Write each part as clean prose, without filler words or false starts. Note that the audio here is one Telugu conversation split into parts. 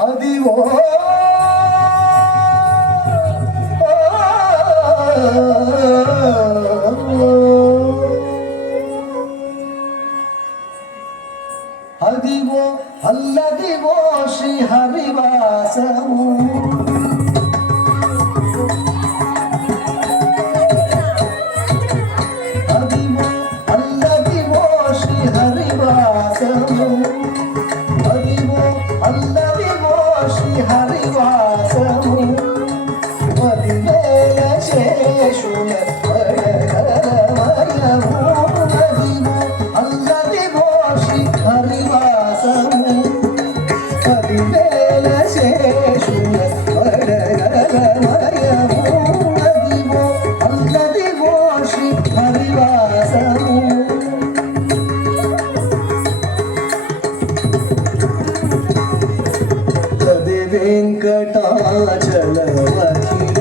అదివో అదివో అల్లదివో శ్రీ హరివాసము అదివో అల్లదివో శ్రీ హరివాసము అదివో అల్లదివో శ్రీ హరివాసము పదివేల శేషుల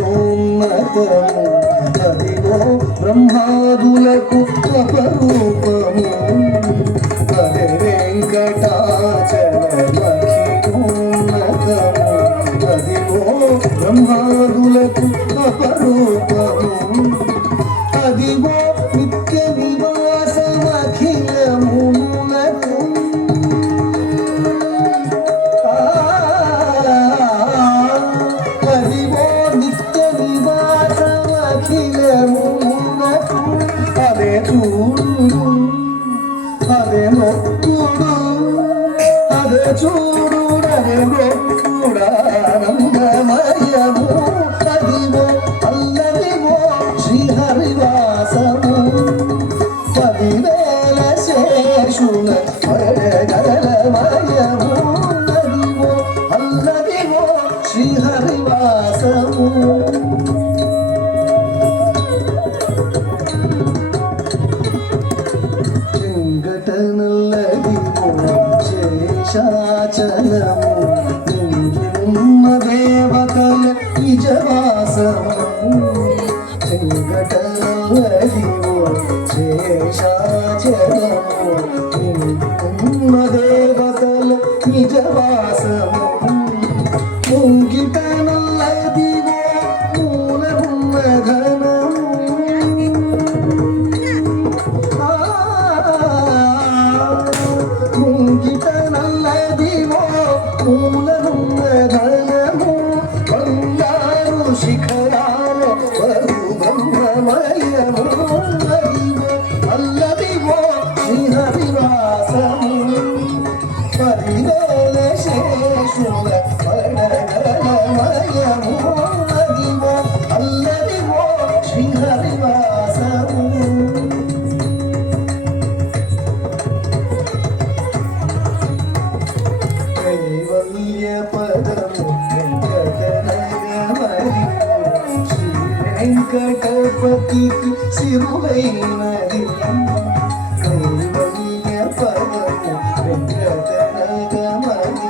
వెంకటాచలమఖిలోన్నతము అదిగో బ్రహ్మాదులకు అపరూపము అదే వెంకటాచలమఖిలోన్నతము అదిగో బ్రహ్మాదులకు అపరూపము అదిగో నిత్య నివాసమఖిలములకు అదే చూడు అదే మొక్కుడు అదే చూడు అదే మొక్కుడానందమయము అదివో అల్లదివో శ్రీహరివాసము పదివేల శేషుల గరమయము అదివో అల్లదివో శ్రీహరివాసము శేషాచలము నిన్న దేవతల నిజవాసము చెంగటలదివో శేషాచలము నిన్న దేవతల నిజవాసము ముంగిటనల్లదివో మూలమున్న ఘనము ముంగిటనల్లదివో మూలమున్న ఘనము బంగారు శిఖరాల బ్రహ్మమయము అదివో అల్లదివో శ్రీహరివాసము పదివేల శేషుల పడగలమయము అదివో అల్లదివో శ్రీహరివాసము కైవల్య పదము శ్రీ వెంకటపతికి సిరువైనది కైవల్య పదము వెంకటనగమది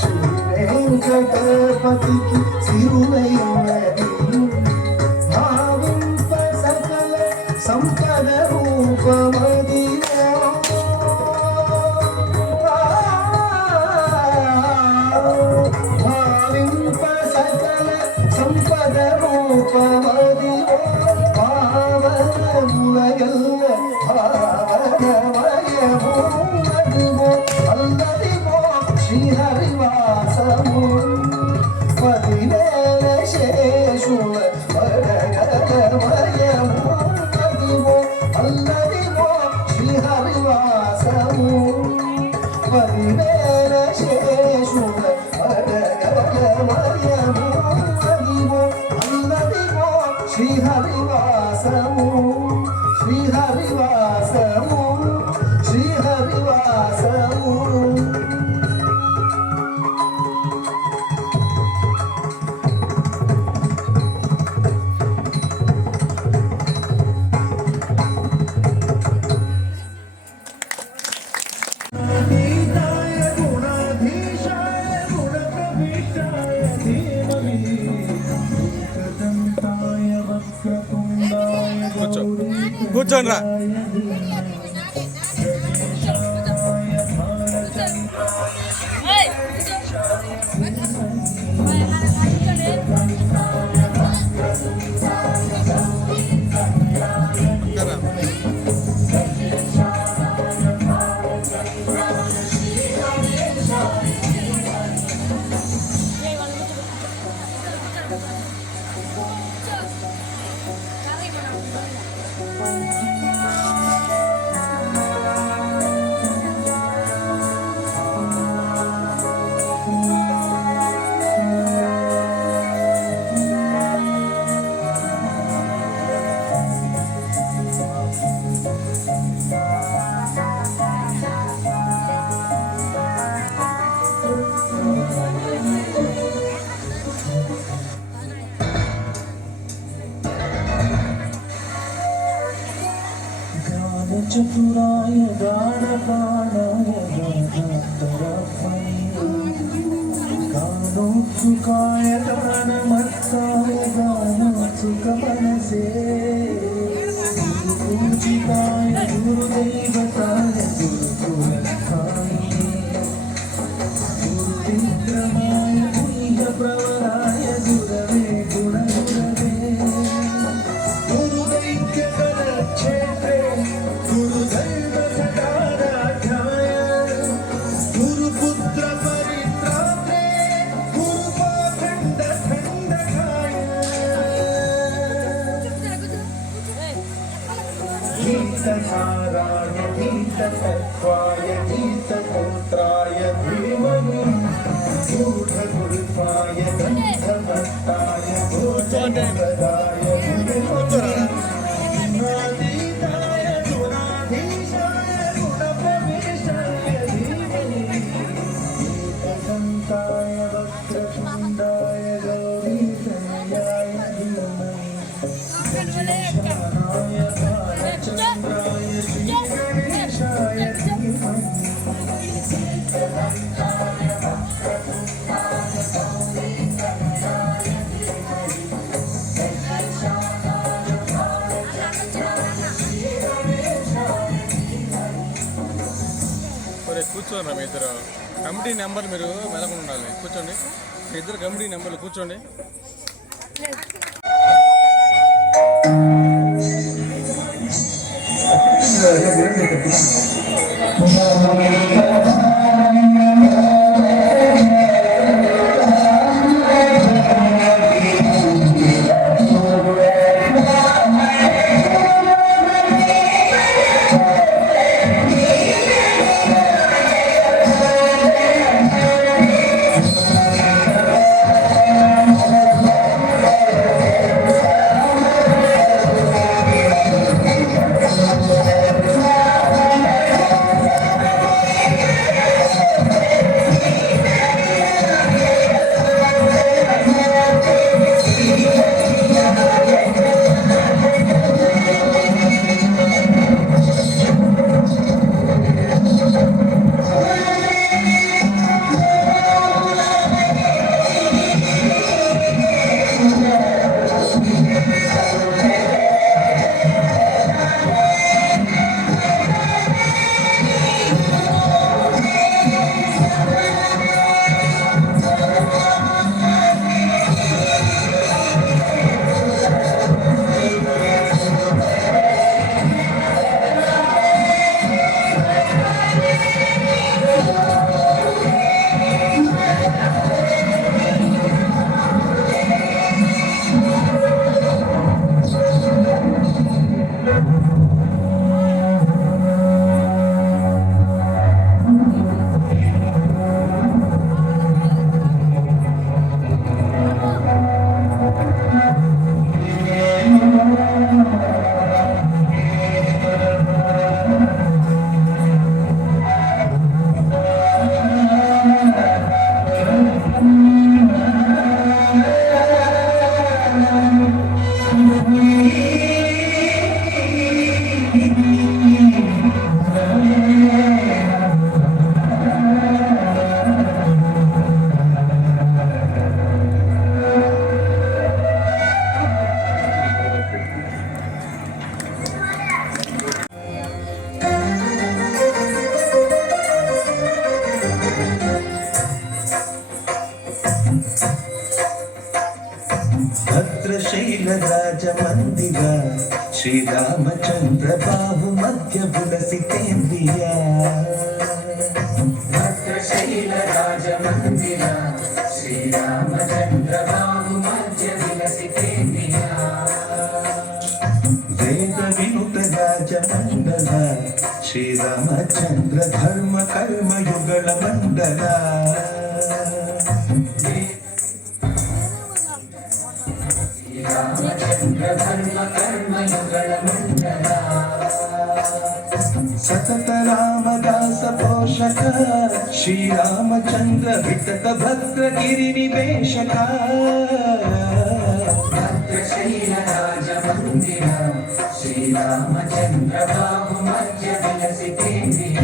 శ్రీ వెంకటపతికి సిరువైనది భావింప సకల సంపద రూపమది భావింప సకల సంపద రూపమది పావనముల వాసము శ్రీహరివాసము కూర్చోండి రా. చతురాయ గాఢపాణాయ గాఢతరఫణి గానోత్సుకాయ గానమత్తాయ గానోత్సుకమనసే పూజితాయ గురుదైవతాయ గురుకులస్థాయినే గురువిక్రమాయ పుణ్యప్రవరాయ గురవే గుణగురవే గురుదైత్యకలక్షేత్రే గురుదైవ సదారాధ్యాయ గురుపుత్ర పరిత్రాత్రే గురుపాఖండ ఖండకాయ గీతధారాయ గీతతత్వాయ గీతపుత్రాయ ధీమహి గూఢగుల్ఫాయ గంధవత్తాయ గోచరవదాయ గురుమతే నాదీతాయ గుణాధీశాయ గుణప్రవేశాయ ధీమహి ఏకదంతాయ వక్రతుండాయ గౌరీతనయాయ ధీమహి గజాననాయ బాలచంద్రాయ శ్రీగణేశాయ ధీమహి ఒరే కూర్చోండి మీ ఇద్దరు కమిటీ నెంబర్ మీరు మెలకుండా ఉండాలి. కూర్చోండి, మీ ఇద్దరు కమిటీ నెంబర్లు కూర్చోండి. శ్రీరామచంద్ర బాహు మధ్య విలసితేంద్రియ భద్రశైల రాజమందిర శ్రీరామచంద్ర బాహు మధ్య విలసితేంద్రియ వేద వినుత రాజమండల శ్రీరామచంద్ర ధర్మ కర్మయుగళ మండల सतत रामदास पोषक श्रीरामचंद्र वितत भद्र गिरि निवेशक भद्रशैल राजमंदिर श्रीरामचंद्र बाहु मध्य विलसितेन्द्रिय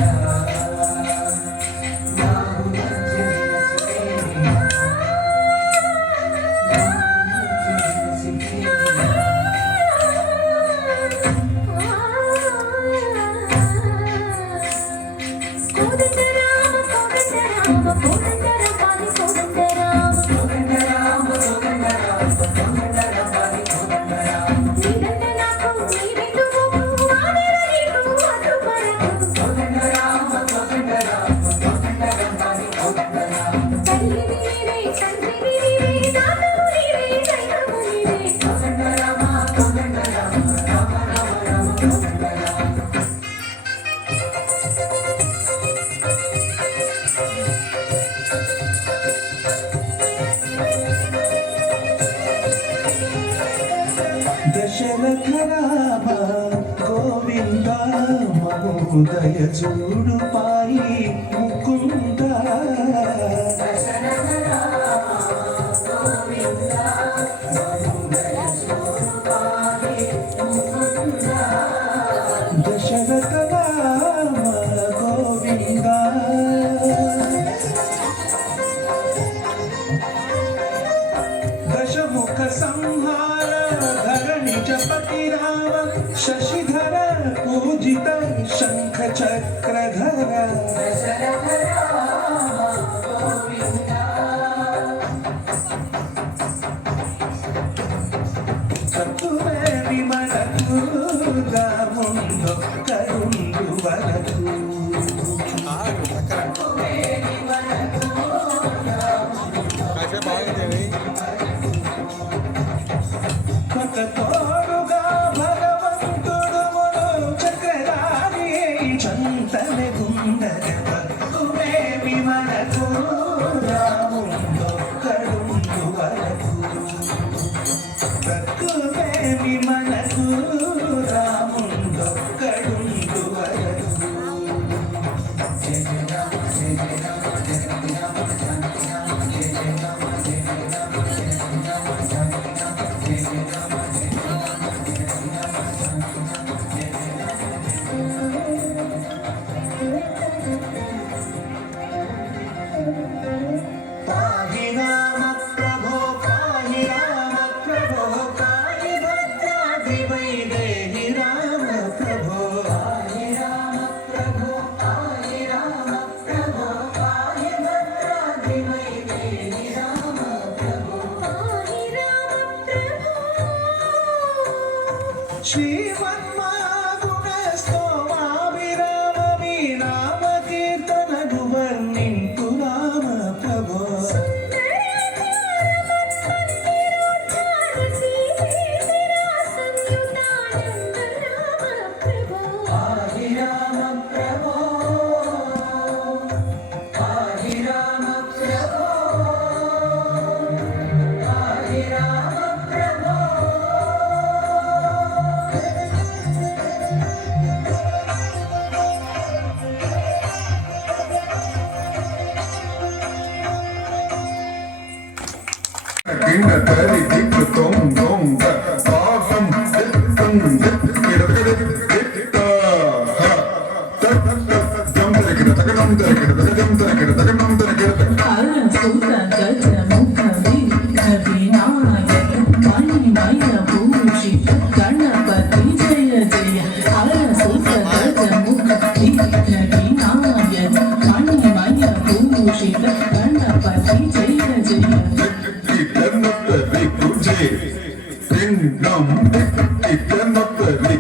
దశరథ రామ గోవింద మహోదయ చూడు పాయి ముకుంద దశరథ రామ గోవింద దశముఖ సంహార जपति राम शशिधर पूजित शंख चक्रधर सत्तुवे विमल मुंदो करुंदु वरदु తోడుగా భగవంతుడు చక్రధారి చంతన గుండమే విమలకు రాముందో కడుందు వరకు తక్కువే విమలకు రాముందో కడుందు వరకు श्रीमन्मागुणस्तोमाभिराममी नाम कीर्तननु वर्णिन्तु राम प्रभो Tari dik tong tong ta awesome tung dik kida kida ha ta jam tere kida ta jam tere kida ta jam tere kida ta jam tere kida ala sulta gajra mukhavi navinayak mani maya bhushi ganapati jaya jaya ala sulta gajra mukhavi navinayak mani maya bhushi ganapati jaya jaya It's not the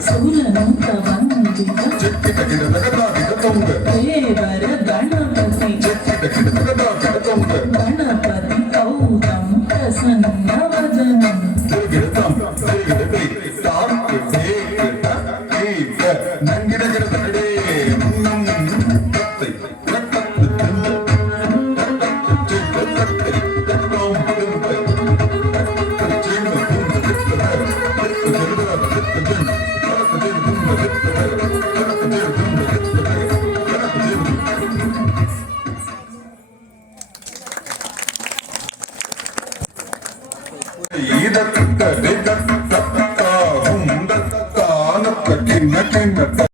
ಸೂರನೂತ ವಂದಿತ ದೇವರ ಗಣಪತಿ ಗಣಪತಿ ಔದಂ ಪ್ರಸನ್ನ ವದನಂ ಇದಕ್ಕ